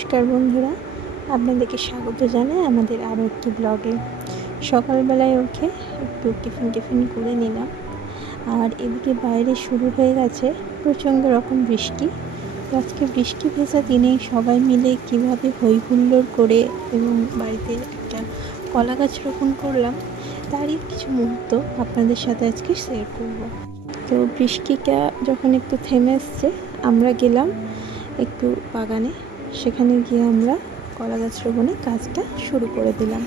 নমস্কার বন্ধুরা, আপনাদেরকে স্বাগত জানাই আমাদের আরও একটি ব্লগে। সকালবেলায় উঠে একটু টিফিন করে নিলাম। আর এদিকে বাইরে শুরু হয়ে গেছে প্রচণ্ড রকম বৃষ্টি। আজকে বৃষ্টি ভেজা দিনে সবাই মিলে কীভাবে হই হুল্লোড় করে এবং বাড়িতে একটা কলা গাছ রোপণ করলাম, তারই কিছু মুহূর্ত আপনাদের সাথে আজকে শেয়ার করব। তো বৃষ্টিটা যখন একটু থেমে এসছে, আমরা গেলাম একটু বাগানে। সেখানে গিয়ে আমরা কলা গাছ রোপণের কাজটা শুরু করে দিলাম।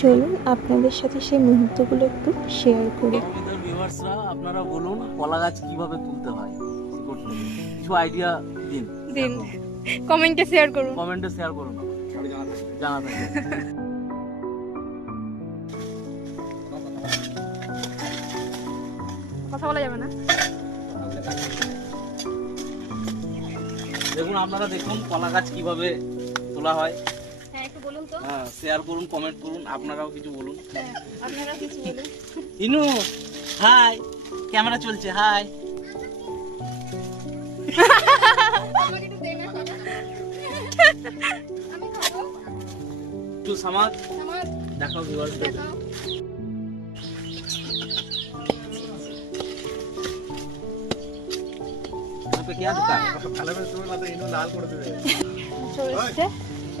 চলুন আপনাদের সাথে সেই মুহূর্তগুলো একটু শেয়ার করি। ভিউয়ার্সরা, আপনারা বলুন কলা গাছ কিভাবে তুলতে হয়, কিছু আইডিয়া দিন। কমেন্টে শেয়ার করুন, জানাতে। কথা বলা যাবে না। দেখুন, আপনারা দেখুন কলা গাছ কিভাবে তোলা হয়। হ্যাঁ, একটু বলুন তো। হ্যাঁ, শেয়ার করুন, কমেন্ট করুন, আপনারাও কিছু বলুন। আপনারা কিছু বলুন। ইনু, হাই, ক্যামেরা চলছে, হাই। আমাকে একটু দে না দাদা। আমি খাবো। একটু সামাদ আমার দেখাও ভিউয়ার্স। দেখাও।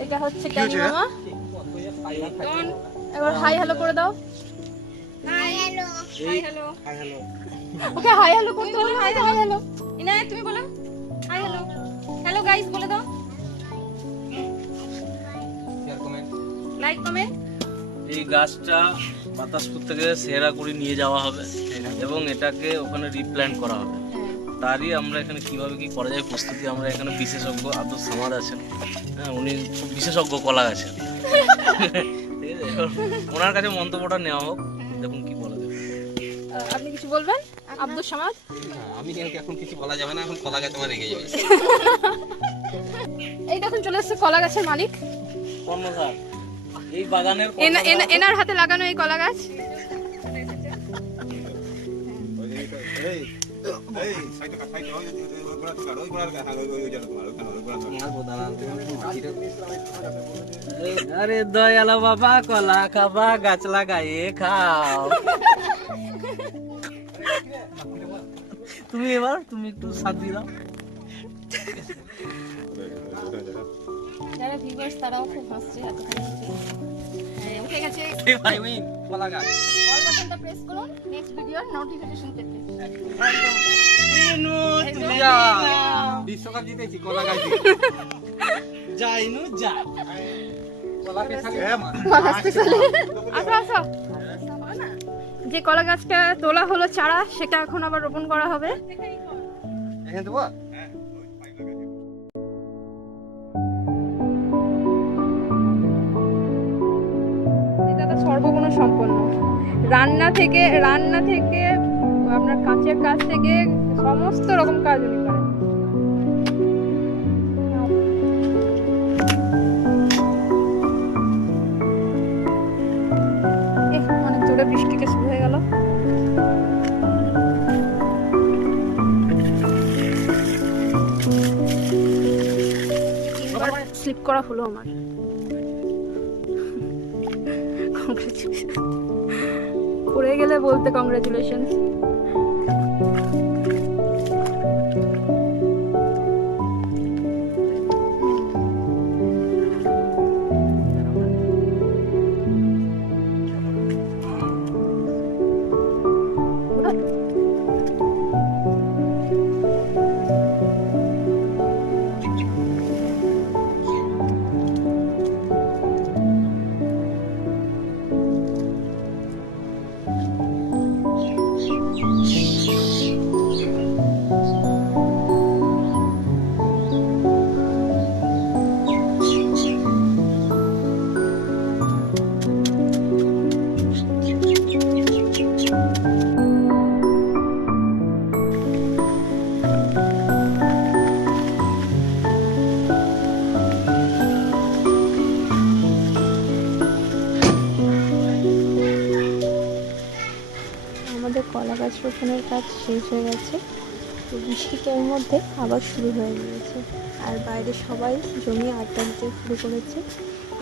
এটা হচ্ছে ক্যানি মামা। এবার হাই হ্যালো করে দাও। Hi hello. Hi hello. Hi hello. Okay hi hello করতে হবে। Hi hello. ইনায়া তুমি বলো হাই হ্যালো। হ্যালো গাইস বলে দাও। Share, comment, like comment. এই গাছটা বাতাসপুর থেকে সেরাগুড়ি নিয়ে যাওয়া হবে এবং এটাকে ওখানে রিপ্ল্যান্ট করা হবে। তারই আমরা এখানে কিভাবে কি করা যায় প্রস্তুতি, আমরা এখানে বিশেষজ্ঞ আব্দুল সামাদ আছেন। হ্যাঁ, উনি খুব বিশেষজ্ঞ কলা গাছের। ঠিক আছে, ওনার কাছে মন্তব্যটা নেওয়া হোক, দেখুন কি বলা যাবে। আপনি কিছু বলবেন আব্দুল সামাদ? আমি এখন কিছু বলা যাবে না, এখন কলা গাছ আমার রেগে যাবে। এই দেখুন চলে এসেছে কলা গাছের মালিক। কর্ণধার এই বাগানের এনার হাতে লাগানো এই কলা গাছ। আরে দয়ালো বাবা, কলা খাবা, গাছ লাগাইয়ে খাও। তুমি একটু সাথ দিয়ে দাও। যারা ভিউয়ার্স তারাও খুব হাসছে এতক্ষণ। উঠে গেছে ভাই উইন কলা গাছ। অল বাটনটা প্রেস করুন নেক্সট ভিডিওর নোটিফিকেশন পেতে। ইনু তুলিয়া বিশ্বকাপ জিতেছি কলা গাছ দিয়ে। যা ইনু যা। কলা কে খালি আসো আসো। যে কলা গাছটা তোলা হলো চারা, সেটা এখন আবার রোপণ করা হবে। এখানে দেবো। দাদা সর্বগুণ সম্পন্ন, রান্না থেকে আপনার কাঁচের কাজ থেকে সমস্ত রকম কাজ উনি করেন। অনেক জোরে বৃষ্টিকে শুরু হয়ে গেল। স্লিপ করা হলো আমার। পড়ে গেলে বলতে কংগ্রাচুলেশন। কলা গাছ রোপণের কাজ শেষ হয়ে গেছে। তো বৃষ্টিটার মধ্যে আবার শুরু হয়ে গিয়েছে, আর বাইরে সবাই জমিয়ে আড্ডা দিতে শুরু করেছে।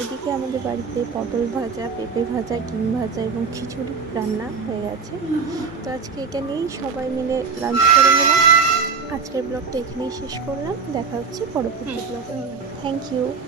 এদিকে আমাদের বাড়িতে পটল ভাজা, পেঁপে ভাজা, ডিম ভাজা এবং খিচুড়ি রান্না হয়ে গেছে। তো আজকে এটা নিয়েই সবাই মিলে লাঞ্চ করে নিলাম। আজকের ব্লগটা এখানেই শেষ করলাম, দেখা হচ্ছে পরবর্তী ব্লগে। Thank you.